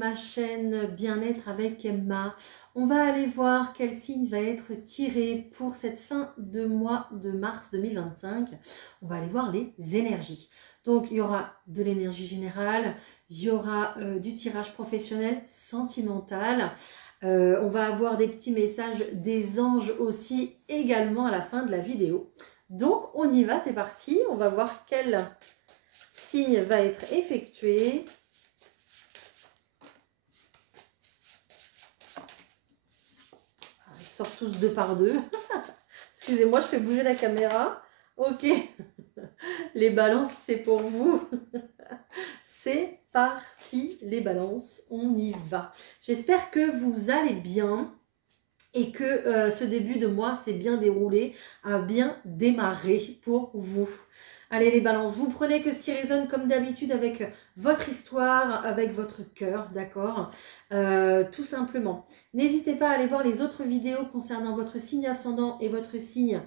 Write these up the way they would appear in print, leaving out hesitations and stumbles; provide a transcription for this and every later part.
ma chaîne Bien-être avec Emma. On va aller voir quel signe va être tiré pour cette fin de mois de mars 2025. On va aller voir les énergies. Donc il y aura de l'énergie générale, il y aura du tirage professionnel, sentimental. On va avoir des petits messages des anges aussi également à la fin de la vidéo. Donc on y va, c'est parti. On va voir quel signe va être effectué. Ils sortent tous deux par deux. Excusez-moi, je fais bouger la caméra. Ok. Les balances, c'est pour vous. C'est parti, les balances. On y va. J'espère que vous allez bien et que ce début de mois s'est bien déroulé, a bien démarré pour vous. Allez les balances, vous prenez que ce qui résonne comme d'habitude avec votre histoire, avec votre cœur, d'accord, tout simplement. N'hésitez pas à aller voir les autres vidéos concernant votre signe ascendant et votre signe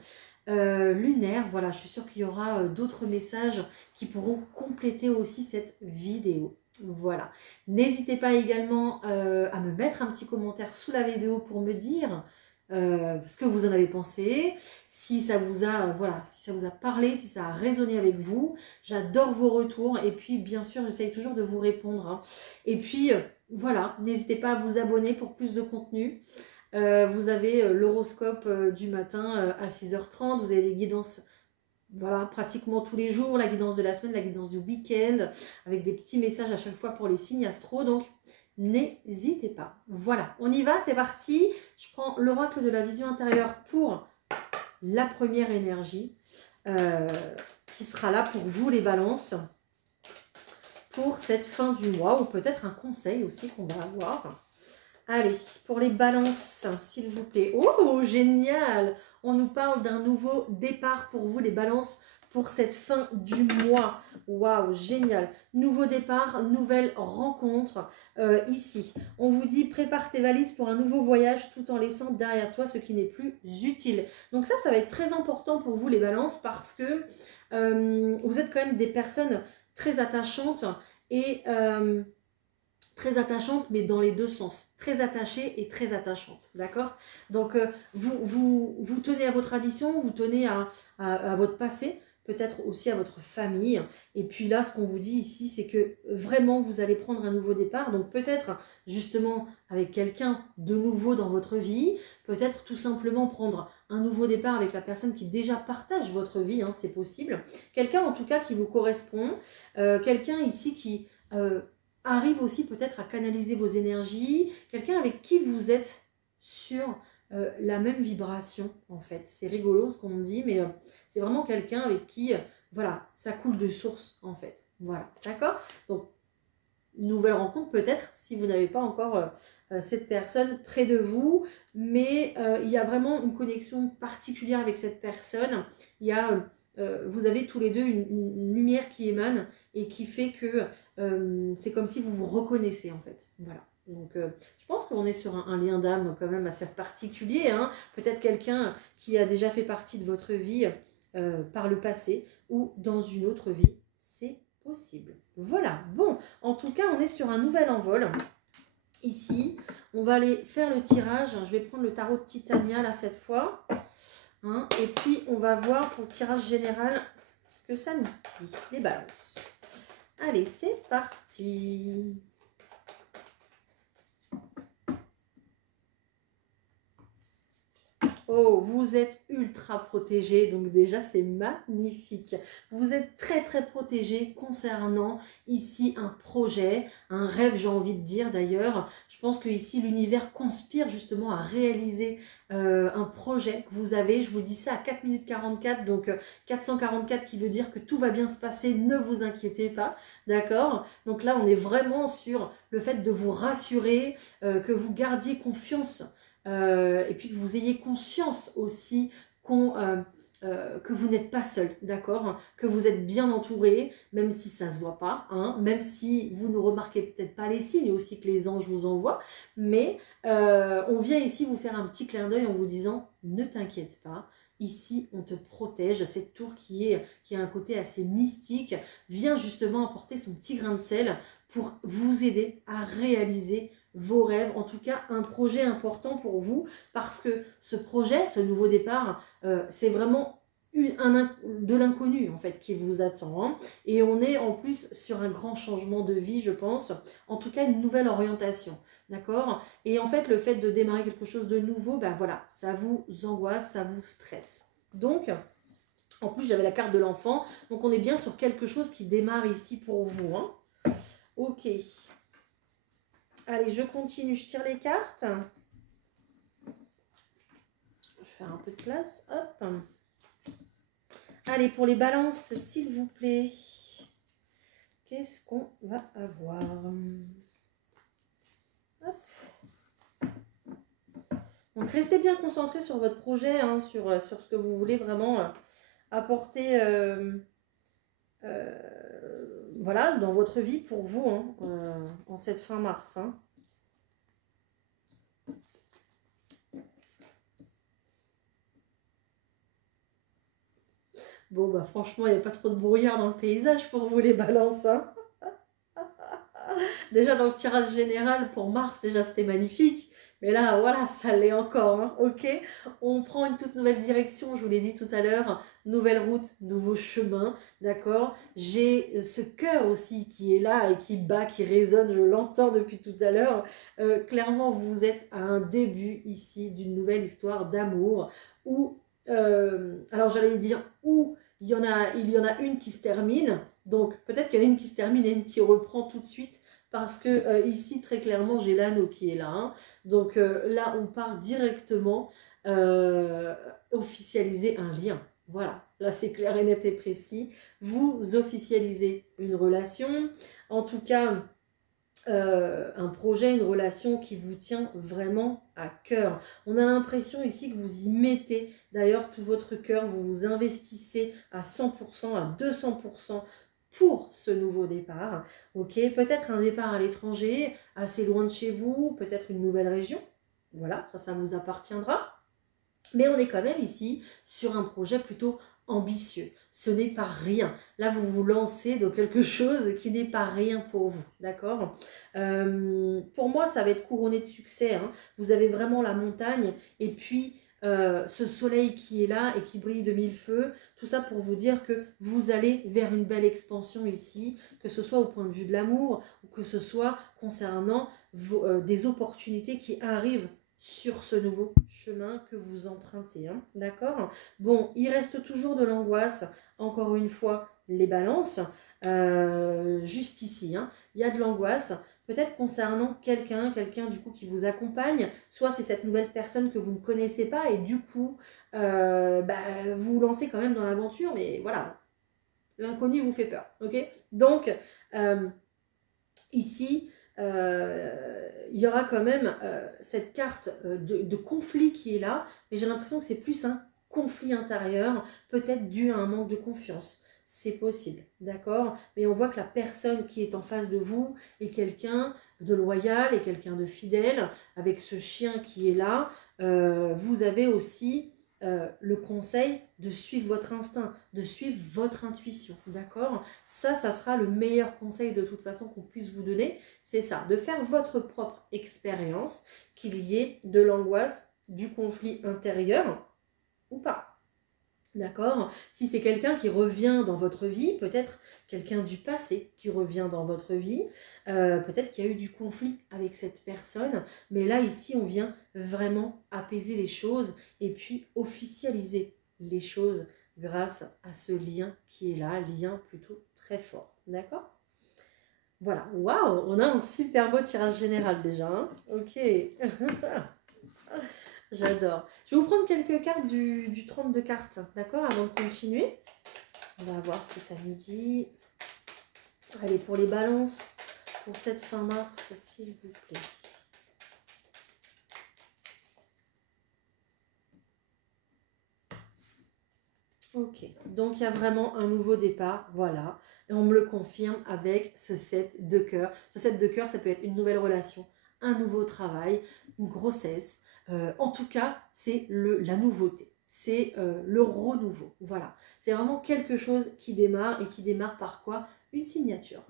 lunaire. Voilà, je suis sûre qu'il y aura d'autres messages qui pourront compléter aussi cette vidéo. Voilà. N'hésitez pas également à me mettre un petit commentaire sous la vidéo pour me dire ce que vous en avez pensé, si ça vous a, voilà, si ça vous a parlé, si ça a résonné avec vous. J'adore vos retours et puis bien sûr j'essaye toujours de vous répondre. Hein. Et puis voilà, n'hésitez pas à vous abonner pour plus de contenu. Vous avez l'horoscope du matin à 6h30, vous avez des guidances. Voilà, pratiquement tous les jours, la guidance de la semaine, la guidance du week-end, avec des petits messages à chaque fois pour les signes astro. Donc, n'hésitez pas. Voilà, on y va, c'est parti. Je prends l'oracle de la vision intérieure pour la première énergie qui sera là pour vous, les balances, pour cette fin du mois, ou peut-être un conseil aussi qu'on va avoir. Allez, pour les balances, s'il vous plaît. Oh, génial! On nous parle d'un nouveau départ pour vous, les balances, pour cette fin du mois. Waouh, génial! Nouveau départ, nouvelle rencontre ici. On vous dit, prépare tes valises pour un nouveau voyage tout en laissant derrière toi ce qui n'est plus utile. Donc ça va être très important pour vous, les balances, parce que vous êtes quand même des personnes très attachantes et... très attachante, mais dans les deux sens. Très attachée et très attachante, d'accord? Donc, vous tenez à vos traditions, vous tenez à votre passé, peut-être aussi à votre famille. Et puis là, ce qu'on vous dit ici, c'est que vraiment, vous allez prendre un nouveau départ. Donc, peut-être justement avec quelqu'un de nouveau dans votre vie, peut-être tout simplement prendre un nouveau départ avec la personne qui déjà partage votre vie, hein, c'est possible. Quelqu'un, en tout cas, qui vous correspond. Quelqu'un ici qui... arrive aussi peut-être à canaliser vos énergies, quelqu'un avec qui vous êtes sur la même vibration en fait. C'est rigolo ce qu'on me dit, mais c'est vraiment quelqu'un avec qui, voilà, ça coule de source en fait. Voilà, d'accord? Donc, nouvelle rencontre peut-être si vous n'avez pas encore cette personne près de vous, mais il y a vraiment une connexion particulière avec cette personne. Il y a... vous avez tous les deux une lumière qui émane et qui fait que c'est comme si vous vous reconnaissez en fait. Voilà. Donc je pense qu'on est sur un lien d'âme quand même assez particulier. Hein. Peut-être quelqu'un qui a déjà fait partie de votre vie par le passé ou dans une autre vie. C'est possible. Voilà. Bon, en tout cas, on est sur un nouvel envol. Ici, on va aller faire le tirage. Je vais prendre le tarot de Titania là cette fois. Hein, et puis, on va voir pour le tirage général ce que ça nous dit. Les balances. Allez, c'est parti. Oh, vous êtes ultra protégé, donc déjà c'est magnifique. Vous êtes très très protégé concernant ici un projet, un rêve j'ai envie de dire d'ailleurs. Je pense que ici l'univers conspire justement à réaliser un projet que vous avez. Je vous dis ça à 4 minutes 44, donc 444 qui veut dire que tout va bien se passer, ne vous inquiétez pas, d'accord? Donc là on est vraiment sur le fait de vous rassurer, que vous gardiez confiance. Et puis que vous ayez conscience aussi que vous n'êtes pas seul, d'accord? Que vous êtes bien entouré, même si ça ne se voit pas, hein, même si vous ne remarquez peut-être pas les signes aussi que les anges vous envoient, mais on vient ici vous faire un petit clin d'œil en vous disant « Ne t'inquiète pas, ici on te protège. Cette tour qui a un côté assez mystique vient justement apporter son petit grain de sel pour vous aider à réaliser vos rêves, en tout cas un projet important pour vous, parce que ce projet, ce nouveau départ, c'est vraiment de l'inconnu en fait qui vous attend, hein. Et on est en plus sur un grand changement de vie, je pense, en tout cas une nouvelle orientation, d'accord. Et en fait le fait de démarrer quelque chose de nouveau, ben voilà, ça vous angoisse, ça vous stresse. Donc en plus j'avais la carte de l'enfant, donc on est bien sur quelque chose qui démarre ici pour vous, hein. Ok, allez, je continue, je tire les cartes, je vais faire un peu de place, hop. Allez, pour les balances, s'il vous plaît, qu'est-ce qu'on va avoir? Hop. Donc, restez bien concentrés sur votre projet, hein, sur ce que vous voulez vraiment apporter voilà, dans votre vie pour vous, hein, en cette fin mars, hein. Bon, bah franchement, il n'y a pas trop de brouillard dans le paysage pour vous, les balances, hein. Déjà, dans le tirage général pour Mars, déjà, c'était magnifique. Mais là, voilà, ça l'est encore, hein. Ok, on prend une toute nouvelle direction, je vous l'ai dit tout à l'heure. Nouvelle route, nouveau chemin, d'accord. J'ai ce cœur aussi qui est là et qui bat, qui résonne, je l'entends depuis tout à l'heure. Clairement, vous êtes à un début ici d'une nouvelle histoire d'amour où, alors j'allais dire où il y en a une qui se termine. Donc peut-être qu'il y en a une qui se termine et une qui reprend tout de suite. Parce que ici, très clairement, j'ai l'anneau qui est là, hein. Donc là, on part directement officialiser un lien. Voilà, là c'est clair et net et précis. Vous officialisez une relation, en tout cas un projet, une relation qui vous tient vraiment à cœur. On a l'impression ici que vous y mettez d'ailleurs tout votre cœur, vous vous investissez à 100%, à 200% pour ce nouveau départ. Ok, peut-être un départ à l'étranger, assez loin de chez vous, peut-être une nouvelle région. Voilà, ça vous appartiendra. Mais on est quand même ici sur un projet plutôt ambitieux. Ce n'est pas rien. Là, vous vous lancez dans quelque chose qui n'est pas rien pour vous. D'accord. Pour moi, ça va être couronné de succès, hein. Vous avez vraiment la montagne et puis ce soleil qui est là et qui brille de mille feux. Tout ça pour vous dire que vous allez vers une belle expansion ici, que ce soit au point de vue de l'amour ou que ce soit concernant des opportunités qui arrivent sur ce nouveau chemin que vous empruntez, hein, d'accord. Bon, il reste toujours de l'angoisse, encore une fois, les balances, juste ici, hein, il y a de l'angoisse, peut-être concernant quelqu'un du coup qui vous accompagne, soit c'est cette nouvelle personne que vous ne connaissez pas et du coup, vous vous lancez quand même dans l'aventure, mais voilà, l'inconnu vous fait peur, ok. Donc, ici, il y aura quand même cette carte de conflit qui est là, mais j'ai l'impression que c'est plus un conflit intérieur, peut-être dû à un manque de confiance. C'est possible, d'accord. Mais on voit que la personne qui est en face de vous est quelqu'un de loyal et quelqu'un de fidèle, avec ce chien qui est là. Vous avez aussi le conseil de suivre votre instinct, de suivre votre intuition, d'accord. Ça sera le meilleur conseil de toute façon qu'on puisse vous donner, c'est ça, de faire votre propre expérience, qu'il y ait de l'angoisse, du conflit intérieur ou pas. D'accord. Si c'est quelqu'un qui revient dans votre vie, peut-être quelqu'un du passé qui revient dans votre vie, peut-être qu'il y a eu du conflit avec cette personne, mais là ici on vient vraiment apaiser les choses et puis officialiser les choses grâce à ce lien qui est là, lien plutôt très fort. D'accord. Voilà, waouh, on a un super beau tirage général déjà, hein. Ok. J'adore. Je vais vous prendre quelques cartes du 32 cartes, d'accord, avant de continuer. On va voir ce que ça nous dit. Allez, pour les balances, pour cette fin mars, s'il vous plaît. Ok, donc il y a vraiment un nouveau départ, voilà. Et on me le confirme avec ce 7 de cœur. Ce 7 de cœur, ça peut être une nouvelle relation, un nouveau travail, une grossesse. En tout cas, c'est la nouveauté. c'est le renouveau. Voilà, c'est vraiment quelque chose qui démarre et qui démarre par quoi? Une signature.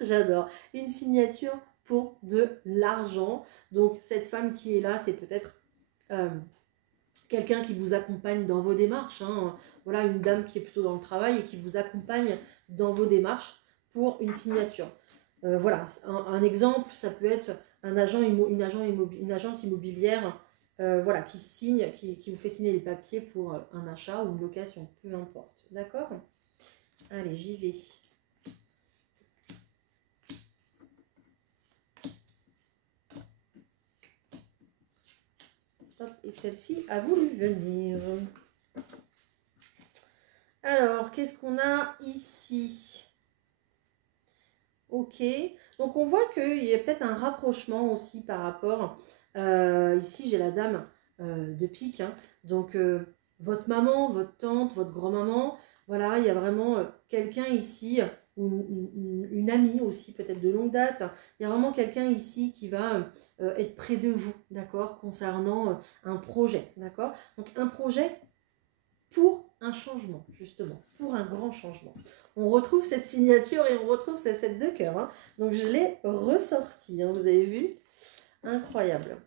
J'adore. Une signature pour de l'argent. Donc cette femme qui est là, c'est peut-être quelqu'un qui vous accompagne dans vos démarches. Hein. Voilà, une dame qui est plutôt dans le travail et qui vous accompagne dans vos démarches pour une signature. Voilà, un exemple, ça peut être un agent une agente immobilière voilà, qui signe, qui vous fait signer les papiers pour un achat ou une location, peu importe. D'accord? Allez, j'y vais. Et celle-ci a voulu venir. Alors, qu'est-ce qu'on a ici? Ok, donc on voit qu'il y a peut-être un rapprochement aussi par rapport, ici j'ai la dame de pique, hein. Donc votre maman, votre tante, votre grand-maman, voilà, il y a vraiment quelqu'un ici, ou une amie aussi peut-être de longue date, il y a vraiment quelqu'un ici qui va être près de vous, d'accord, concernant un projet, d'accord. Donc un projet pour un changement, justement, pour un grand changement. On retrouve cette signature et on retrouve cette 7 de cœur. Hein. Donc je l'ai ressortie, hein, vous avez vu? Incroyable.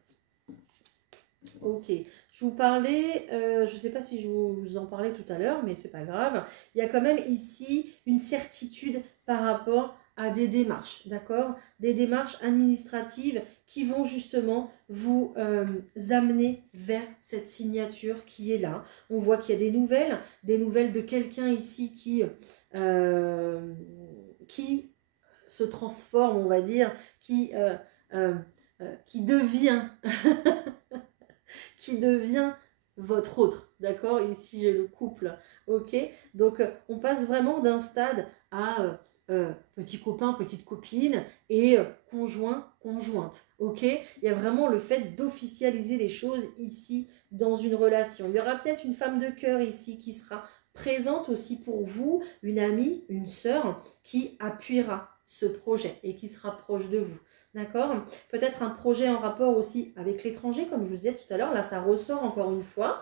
Ok, je vous parlais, je ne sais pas si je vous en parlais tout à l'heure, mais c'est pas grave. Il y a quand même ici une certitude par rapport à des démarches, d'accord? Des démarches administratives qui vont justement vous amener vers cette signature qui est là. On voit qu'il y a des nouvelles de quelqu'un ici qui se transforme, on va dire, qui devient qui devient votre autre, d'accord? Ici, j'ai le couple, ok? Donc, on passe vraiment d'un stade à petit copain, petite copine et conjoint, conjointe, ok? Il y a vraiment le fait d'officialiser les choses ici dans une relation. Il y aura peut-être une femme de cœur ici qui sera présente aussi pour vous, une amie, une sœur qui appuiera ce projet et qui sera proche de vous. D'accord? Peut-être un projet en rapport aussi avec l'étranger, comme je vous disais tout à l'heure. Là, ça ressort encore une fois.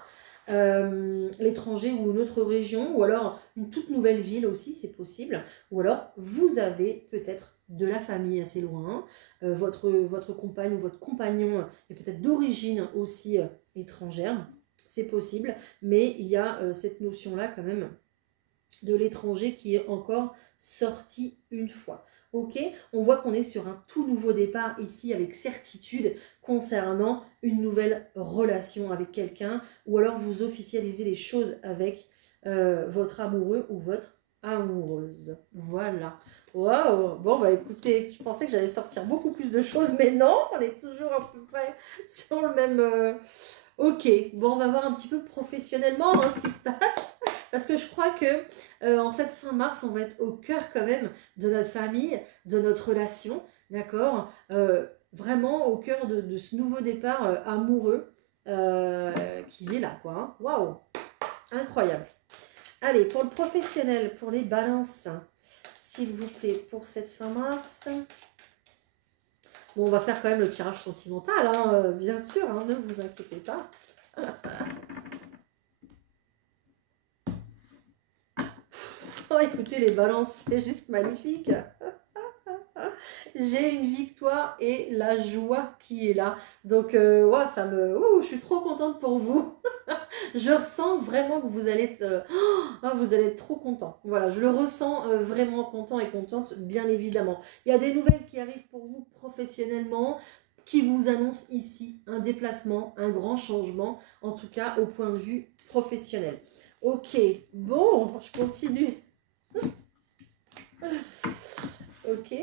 L'étranger ou une autre région, ou alors une toute nouvelle ville aussi, c'est possible. Ou alors, vous avez peut-être de la famille assez loin. Votre compagne ou votre compagnon est peut-être d'origine aussi étrangère. C'est possible. Mais il y a cette notion-là quand même de l'étranger qui est encore sortie une fois. Ok, on voit qu'on est sur un tout nouveau départ ici avec certitude concernant une nouvelle relation avec quelqu'un ou alors vous officialisez les choses avec votre amoureux ou votre amoureuse. Voilà. Waouh. Bon bah écoutez, je pensais que j'allais sortir beaucoup plus de choses, mais non, on est toujours à peu près sur le même. Ok, bon on va voir un petit peu professionnellement hein, ce qui se passe. Parce que je crois que en cette fin mars, on va être au cœur quand même de notre famille, de notre relation, d'accord? Vraiment au cœur de ce nouveau départ amoureux qui est là, quoi. Hein. Waouh! Incroyable. Allez, pour le professionnel, pour les balances, s'il vous plaît, pour cette fin mars. Bon, on va faire quand même le tirage sentimental, hein, bien sûr, hein, ne vous inquiétez pas. Oh, écoutez, les balances, c'est juste magnifique. J'ai une victoire et la joie qui est là. Donc, ouais, je suis trop contente pour vous. Je ressens vraiment que vous allez être, vous allez être trop content. Voilà, je le ressens vraiment content et contente, bien évidemment. Il y a des nouvelles qui arrivent pour vous professionnellement, qui vous annoncent ici un déplacement, un grand changement, en tout cas au point de vue professionnel. Ok, bon, je continue. Ok.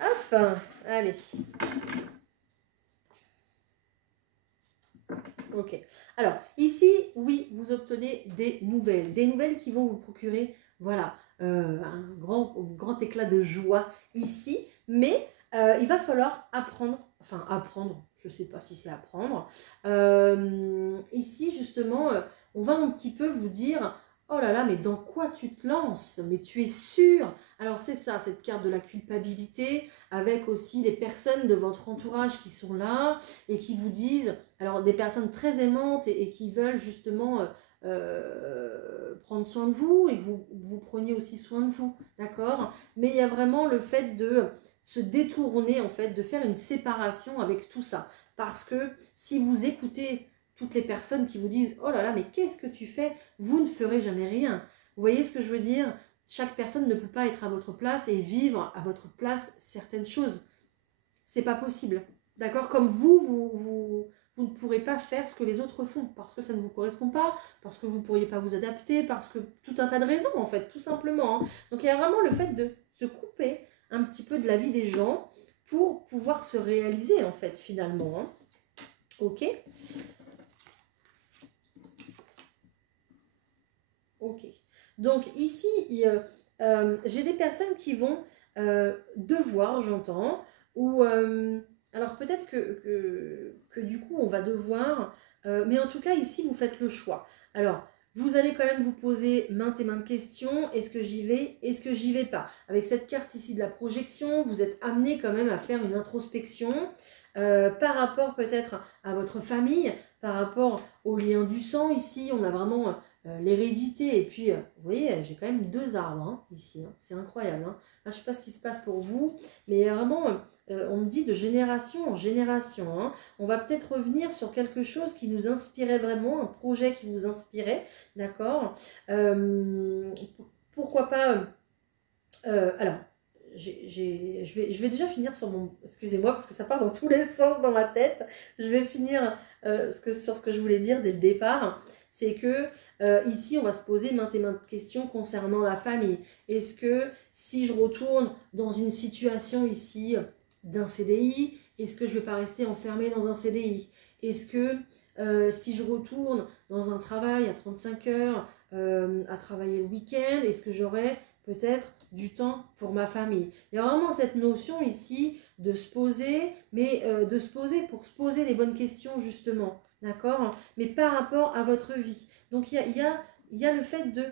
Hop, allez. Ok. Alors, ici, oui, vous obtenez des nouvelles qui vont vous procurer, voilà, un grand éclat de joie ici, mais il va falloir apprendre, je ne sais pas si c'est apprendre. Ici, justement, on va un petit peu vous dire, oh là là, mais dans quoi tu te lances? Mais tu es sûr? Alors c'est ça, cette carte de la culpabilité, avec aussi les personnes de votre entourage qui sont là et qui vous disent, alors des personnes très aimantes et qui veulent justement prendre soin de vous et que vous preniez aussi soin de vous, d'accord? Mais il y a vraiment le fait de se détourner, en fait, de faire une séparation avec tout ça. Parce que si vous écoutez toutes les personnes qui vous disent, oh là là, mais qu'est-ce que tu fais? Vous ne ferez jamais rien. Vous voyez ce que je veux dire? Chaque personne ne peut pas être à votre place et vivre à votre place certaines choses. C'est pas possible. D'accord? Comme vous ne pourrez pas faire ce que les autres font parce que ça ne vous correspond pas, parce que vous ne pourriez pas vous adapter, parce que tout un tas de raisons en fait, tout simplement. Hein. Donc il y a vraiment le fait de se couper un petit peu de la vie des gens pour pouvoir se réaliser en fait finalement. Hein. Ok? Ok. Donc ici, j'ai des personnes qui vont devoir, j'entends, ou alors peut-être que du coup on va devoir, mais en tout cas ici vous faites le choix. Alors vous allez quand même vous poser maintes et maintes questions. Est-ce que j'y vais? Est-ce que j'y vais pas? Avec cette carte ici de la projection, vous êtes amené quand même à faire une introspection par rapport peut-être à votre famille, par rapport au lien du sang ici. On a vraiment l'hérédité. Et puis, vous voyez, j'ai quand même 2 arbres hein, ici. Hein. C'est incroyable. Hein. Là, je ne sais pas ce qui se passe pour vous, mais vraiment, on me dit de génération en génération. Hein. On va peut-être revenir sur quelque chose qui nous inspirait vraiment, un projet qui vous inspirait, d'accord pourquoi pas... alors, je vais déjà finir sur mon... Excusez-moi, parce que ça part dans tous les sens dans ma tête. Je vais finir sur ce que je voulais dire dès le départ. C'est que ici, on va se poser maintes et maintes questions concernant la famille. Est-ce que si je retourne dans une situation ici d'un CDI, est-ce que je ne vais pas rester enfermée dans un CDI? Est-ce que si je retourne dans un travail à 35 heures, à travailler le week-end, est-ce que j'aurai peut-être du temps pour ma famille? Il y a vraiment cette notion ici de se poser, mais de se poser pour se poser les bonnes questions justement, d'accord? Mais par rapport à votre vie. Donc il y a le fait de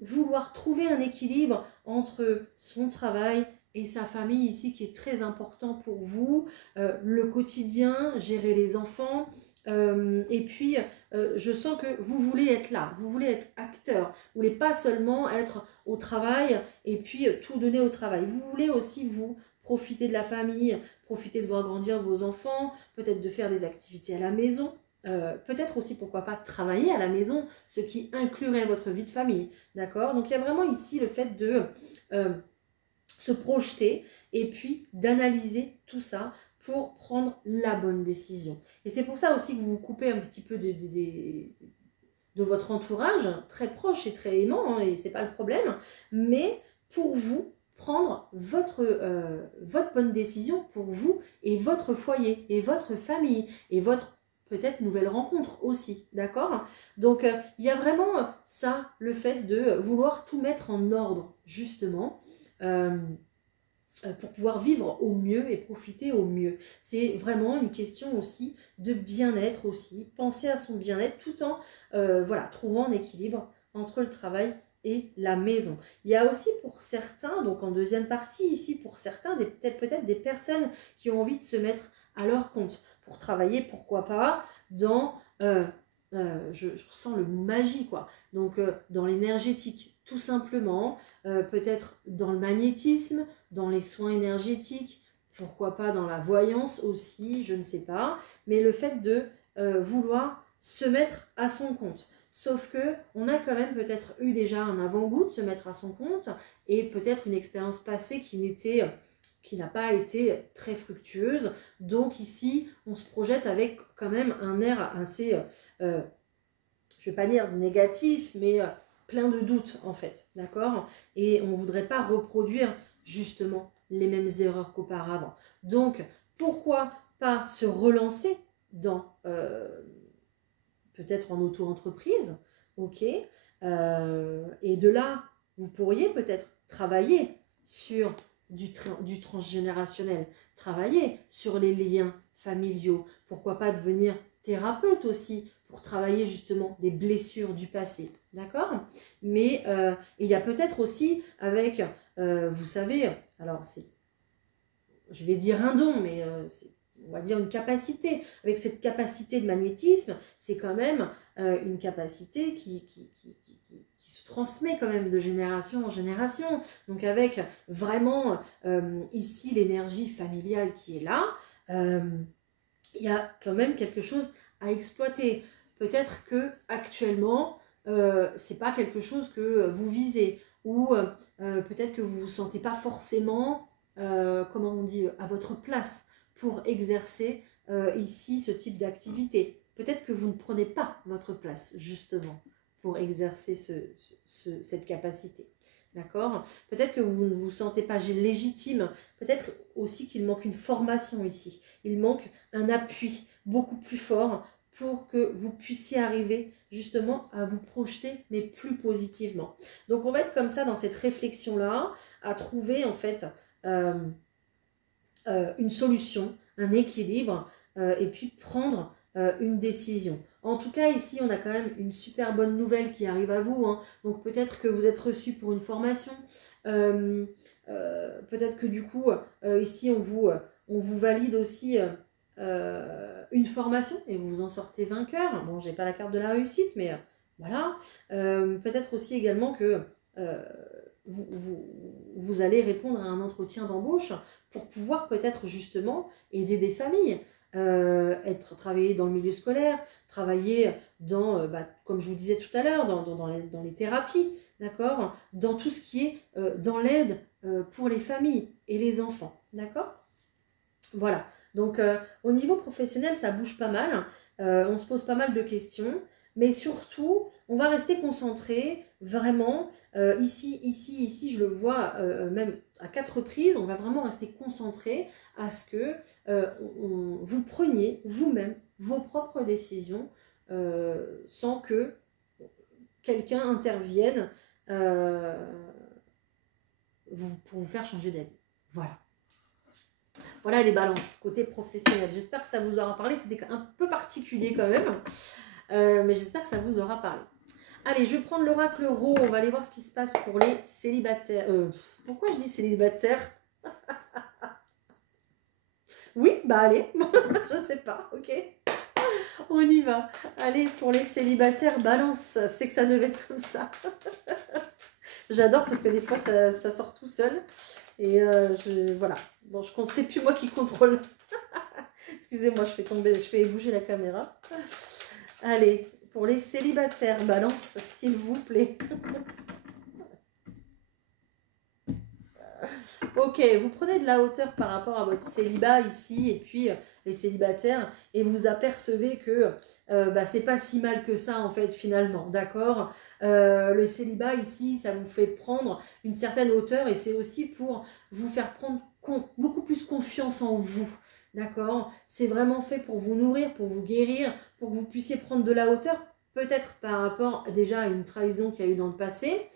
vouloir trouver un équilibre entre son travail et sa famille ici qui est très important pour vous, le quotidien, gérer les enfants, et puis je sens que vous voulez être là, vous voulez être acteur, vous voulez pas seulement être au travail et puis tout donner au travail. Vous voulez aussi vous profiter de la famille, profiter de voir grandir vos enfants, peut-être de faire des activités à la maison, peut-être aussi pourquoi pas travailler à la maison, ce qui inclurait votre vie de famille, d'accord? Donc il y a vraiment ici le fait de se projeter et puis d'analyser tout ça pour prendre la bonne décision. Et c'est pour ça aussi que vous vous coupez un petit peu de votre entourage, très proche et très aimant, hein, et c'est pas le problème, mais pour vous, prendre votre bonne décision pour vous et votre foyer, et votre famille, et votre peut-être nouvelle rencontre aussi, d'accord? Donc, il y a vraiment ça, le fait de vouloir tout mettre en ordre, justement, pour pouvoir vivre au mieux et profiter au mieux. C'est vraiment une question aussi de bien-être aussi, penser à son bien-être tout en voilà, trouvant un équilibre entre le travail et la maison. Il y a aussi pour certains, donc en deuxième partie ici, pour certains, peut-être des personnes qui ont envie de se mettre à leur compte pour travailler, pourquoi pas, dans, je ressens le mot magie, quoi, donc dans l'énergétique, tout simplement, peut-être dans le magnétisme, dans les soins énergétiques, pourquoi pas dans la voyance aussi, je ne sais pas, mais le fait de vouloir se mettre à son compte. Sauf que on a quand même peut-être eu déjà un avant-goût de se mettre à son compte et peut-être une expérience passée qui n'a pas été très fructueuse. Donc ici, on se projette avec quand même un air assez, je ne vais pas dire négatif, mais plein de doutes en fait, d'accord? Et on ne voudrait pas reproduire justement les mêmes erreurs qu'auparavant. Donc, pourquoi pas se relancer dans peut-être en auto-entreprise, ok et de là, vous pourriez peut-être travailler sur du transgénérationnel, travailler sur les liens familiaux, pourquoi pas devenir thérapeute aussi, pour travailler justement des blessures du passé. d'accord? Mais il y a peut-être aussi avec, vous savez, alors je vais dire un don, mais on va dire une capacité. Avec cette capacité de magnétisme, c'est quand même une capacité qui se transmet quand même de génération en génération. Donc avec vraiment ici l'énergie familiale qui est là, il y a quand même quelque chose à exploiter. Peut-être que actuellement, c'est pas quelque chose que vous visez, ou peut-être que vous ne vous sentez pas forcément, comment on dit, à votre place pour exercer ici ce type d'activité. Peut-être que vous ne prenez pas votre place justement pour exercer cette capacité. D'accord? Peut-être que vous ne vous sentez pas légitime. Peut-être aussi qu'il manque une formation ici. Il manque un appui beaucoup plus fort pour que vous puissiez arriver justement à vous projeter, mais plus positivement. Donc on va être comme ça dans cette réflexion-là, à trouver en fait une solution, un équilibre, et puis prendre une décision. En tout cas, ici, on a quand même une super bonne nouvelle qui arrive à vous. Hein. Donc peut-être que vous êtes reçu pour une formation. Peut-être que du coup, ici, on vous valide aussi une formation et vous vous en sortez vainqueur. Bon, j'ai pas la carte de la réussite, mais voilà. Peut-être aussi également que vous allez répondre à un entretien d'embauche pour pouvoir peut-être justement aider des familles, travailler dans le milieu scolaire, travailler dans, comme je vous disais tout à l'heure, dans les thérapies, d'accord, dans tout ce qui est dans l'aide pour les familles et les enfants, d'accord. Voilà, donc au niveau professionnel, ça bouge pas mal, on se pose pas mal de questions, mais surtout, on va rester concentré, vraiment, ici, je le vois même à 4 reprises, on va vraiment rester concentré à ce que vous preniez vous-même vos propres décisions sans que quelqu'un intervienne pour vous faire changer d'avis. Voilà. Voilà les balances, côté professionnel. J'espère que ça vous aura parlé. C'était un peu particulier quand même. Mais j'espère que ça vous aura parlé. Allez, je vais prendre l'oracle Ro. On va aller voir ce qui se passe pour les célibataires. Pourquoi je dis célibataire? Oui, bah allez. Je sais pas, ok. On y va. Allez, pour les célibataires, balance. C'est que ça devait être comme ça. J'adore parce que des fois, ça sort tout seul. Et voilà. Bon, je ne sais plus moi qui contrôle. Excusez-moi, je fais bouger la caméra. Allez, pour les célibataires, balance, s'il vous plaît. Ok, vous prenez de la hauteur par rapport à votre célibat ici, et puis les célibataires, et vous apercevez que c'est pas si mal que ça en fait finalement, d'accord. Le célibat ici, ça vous fait prendre une certaine hauteur, et c'est aussi pour vous faire prendre beaucoup plus confiance en vous, d'accord. C'est vraiment fait pour vous nourrir, pour vous guérir, pour que vous puissiez prendre de la hauteur, peut-être par rapport déjà à une trahison qu'il y a eu dans le passé,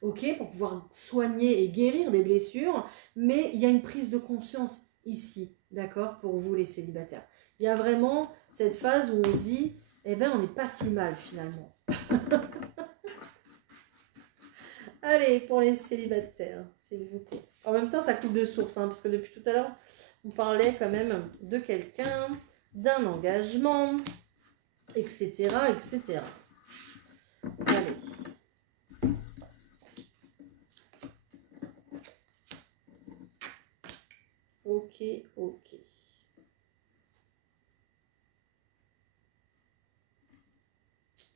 ok, pour pouvoir soigner et guérir des blessures, mais il y a une prise de conscience ici, d'accord, pour vous les célibataires. Il y a vraiment cette phase où on se dit, eh ben on n'est pas si mal finalement. Allez, pour les célibataires, s'il vous plaît. En même temps, ça coupe de source, hein, parce que depuis tout à l'heure, on parlait quand même de quelqu'un, d'un engagement, etc., etc. Allez. Ok, ok.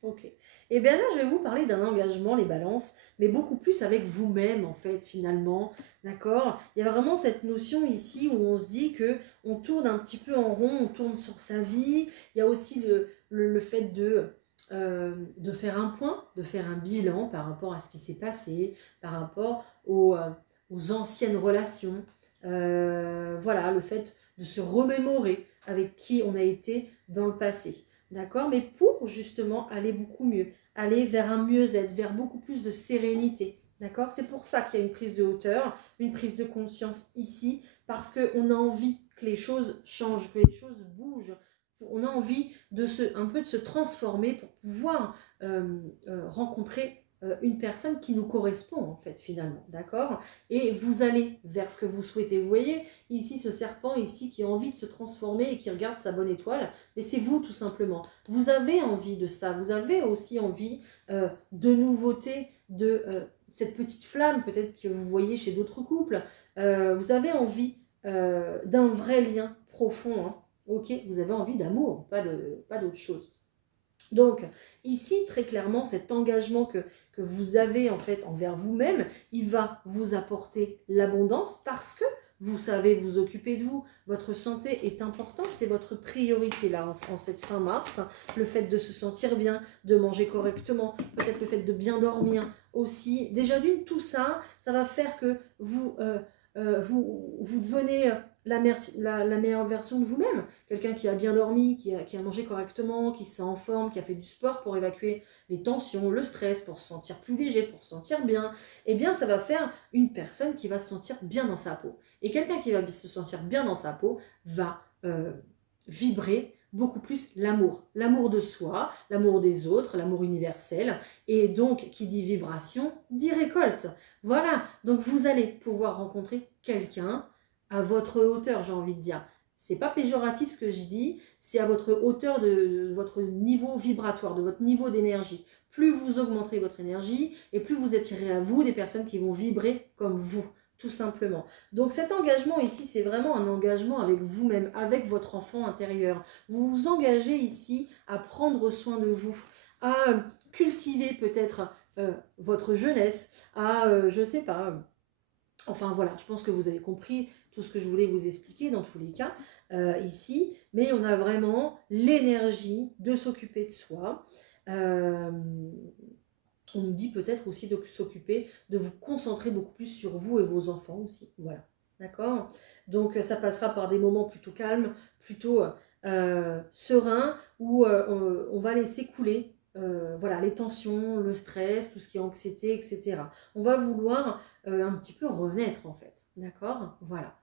Ok. Et bien là, je vais vous parler d'un engagement, les balances, mais beaucoup plus avec vous-même, en fait, finalement. D'accord? Il y a vraiment cette notion ici où on se dit que on tourne un petit peu en rond, on tourne sur sa vie. Il y a aussi le fait de faire un point, de faire un bilan par rapport à ce qui s'est passé, par rapport aux anciennes relations. Voilà, le fait de se remémorer avec qui on a été dans le passé. D'accord? Mais pour justement aller beaucoup mieux, aller vers un mieux-être, vers beaucoup plus de sérénité. D'accord? C'est pour ça qu'il y a une prise de hauteur, une prise de conscience ici, parce qu'on a envie que les choses changent, que les choses bougent on a envie un peu de se transformer pour pouvoir rencontrer une personne qui nous correspond en fait finalement, d'accord? Et vous allez vers ce que vous souhaitez. Vous voyez ici ce serpent ici qui a envie de se transformer et qui regarde sa bonne étoile, mais c'est vous tout simplement. Vous avez envie de ça, vous avez aussi envie de nouveautés, de cette petite flamme peut-être que vous voyez chez d'autres couples. Vous avez envie d'un vrai lien profond, hein. Ok, vous avez envie d'amour, pas d'autre chose. Donc, ici, très clairement, cet engagement que vous avez en fait envers vous-même, il va vous apporter l'abondance parce que vous savez vous occuper de vous. Votre santé est importante, c'est votre priorité là en cette fin mars. Le fait de se sentir bien, de manger correctement, peut-être le fait de bien dormir aussi. Déjà d'une, tout ça, ça va faire que vous devenez la meilleure version de vous-même. Quelqu'un qui a bien dormi, qui a mangé correctement, qui se sent en forme, qui a fait du sport pour évacuer les tensions, le stress, pour se sentir plus léger, pour se sentir bien, eh bien ça va faire une personne qui va se sentir bien dans sa peau. Et quelqu'un qui va se sentir bien dans sa peau va vibrer beaucoup plus l'amour de soi, l'amour des autres, l'amour universel, et donc qui dit vibration dit récolte. Voilà, donc vous allez pouvoir rencontrer quelqu'un à votre hauteur, j'ai envie de dire. C'est pas péjoratif ce que je dis, c'est à votre hauteur de votre niveau vibratoire, de votre niveau d'énergie. Plus vous augmenterez votre énergie et plus vous attirez à vous des personnes qui vont vibrer comme vous, tout simplement. Donc cet engagement ici, c'est vraiment un engagement avec vous-même, avec votre enfant intérieur. Vous vous engagez ici à prendre soin de vous, à cultiver peut-être votre jeunesse, à, je sais pas, enfin voilà, je pense que vous avez compris tout ce que je voulais vous expliquer dans tous les cas ici, mais on a vraiment l'énergie de s'occuper de soi. On nous dit peut-être aussi de s'occuper, de vous concentrer beaucoup plus sur vous et vos enfants aussi. Voilà, d'accord? Donc ça passera par des moments plutôt calmes, plutôt sereins, où on va laisser couler voilà, les tensions, le stress, tout ce qui est anxiété, etc. On va vouloir un petit peu renaître en fait, d'accord? Voilà.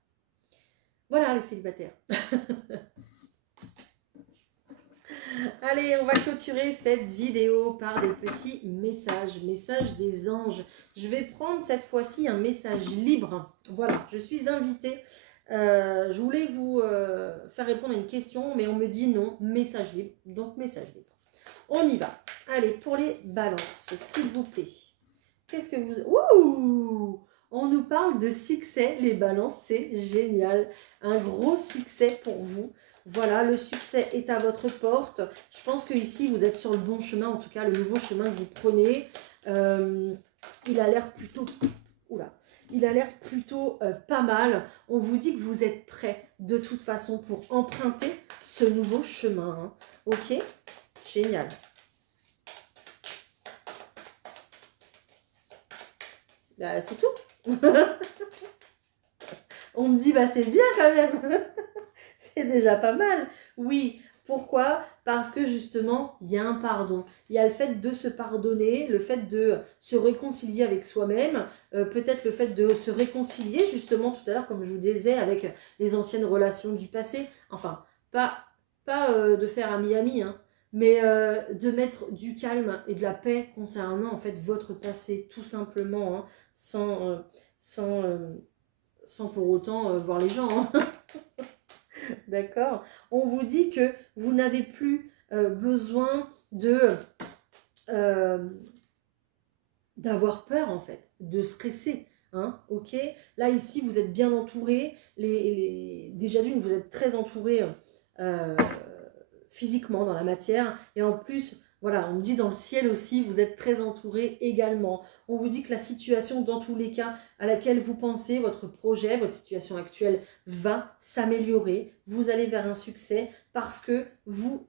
Voilà les célibataires. Allez, on va clôturer cette vidéo par des petits messages des anges. Je vais prendre cette fois-ci un message libre. Voilà, je suis invitée. Je voulais vous faire répondre à une question, mais on me dit non, message libre. Donc, message libre. On y va. Allez, pour les balances, s'il vous plaît. Qu'est-ce que vous... Ouh! On nous parle de succès, les balances, c'est génial. Un gros succès pour vous. Voilà, le succès est à votre porte. Je pense que ici vous êtes sur le bon chemin, en tout cas, le nouveau chemin que vous prenez. Il a l'air plutôt... Oula. Il a l'air plutôt pas mal. On vous dit que vous êtes prêts, de toute façon, pour emprunter ce nouveau chemin. Hein. Ok? Génial. Bah, c'est tout. On me dit, bah c'est bien quand même. C'est déjà pas mal. Oui, pourquoi? Parce que justement, il y a un pardon. Il y a le fait de se pardonner, le fait de se réconcilier avec soi-même, peut-être le fait de se réconcilier justement tout à l'heure, comme je vous disais, avec les anciennes relations du passé. Enfin, pas de faire ami-ami, hein, mais de mettre du calme et de la paix concernant en fait votre passé, tout simplement, hein, sans pour autant voir les gens. Hein. D'accord? On vous dit que vous n'avez plus besoin d'avoir peur en fait, de stresser. Hein, ok? Là ici vous êtes bien entouré. Déjà d'une vous êtes très entouré physiquement dans la matière. Et en plus, voilà, on me dit dans le ciel aussi, vous êtes très entouré également. On vous dit que la situation, dans tous les cas, à laquelle vous pensez, votre projet, votre situation actuelle va s'améliorer. Vous allez vers un succès parce que vous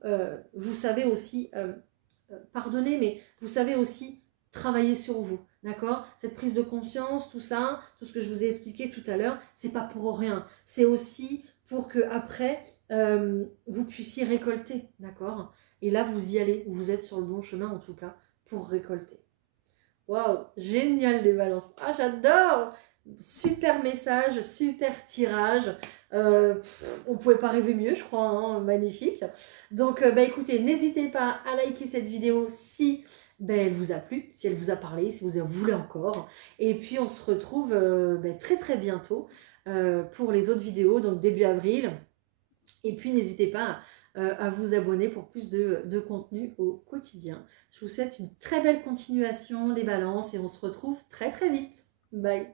savez aussi pardonner, mais vous savez aussi travailler sur vous. D'accord? Cette prise de conscience, tout ça, tout ce que je vous ai expliqué tout à l'heure, c'est pas pour rien. C'est aussi pour que après vous puissiez récolter. D'accord? Et là, vous y allez. Vous êtes sur le bon chemin, en tout cas, pour récolter. Waouh, génial les balances. Ah, j'adore. Super message, super tirage. On ne pouvait pas rêver mieux, je crois, hein, magnifique. Donc, bah, écoutez, n'hésitez pas à liker cette vidéo si elle vous a plu, si elle vous a parlé, si vous en voulez encore. Et puis, on se retrouve très très bientôt pour les autres vidéos, donc début avril. Et puis, n'hésitez pas à vous abonner pour plus de contenu au quotidien. Je vous souhaite une très belle continuation, les balances, et on se retrouve très très vite. Bye!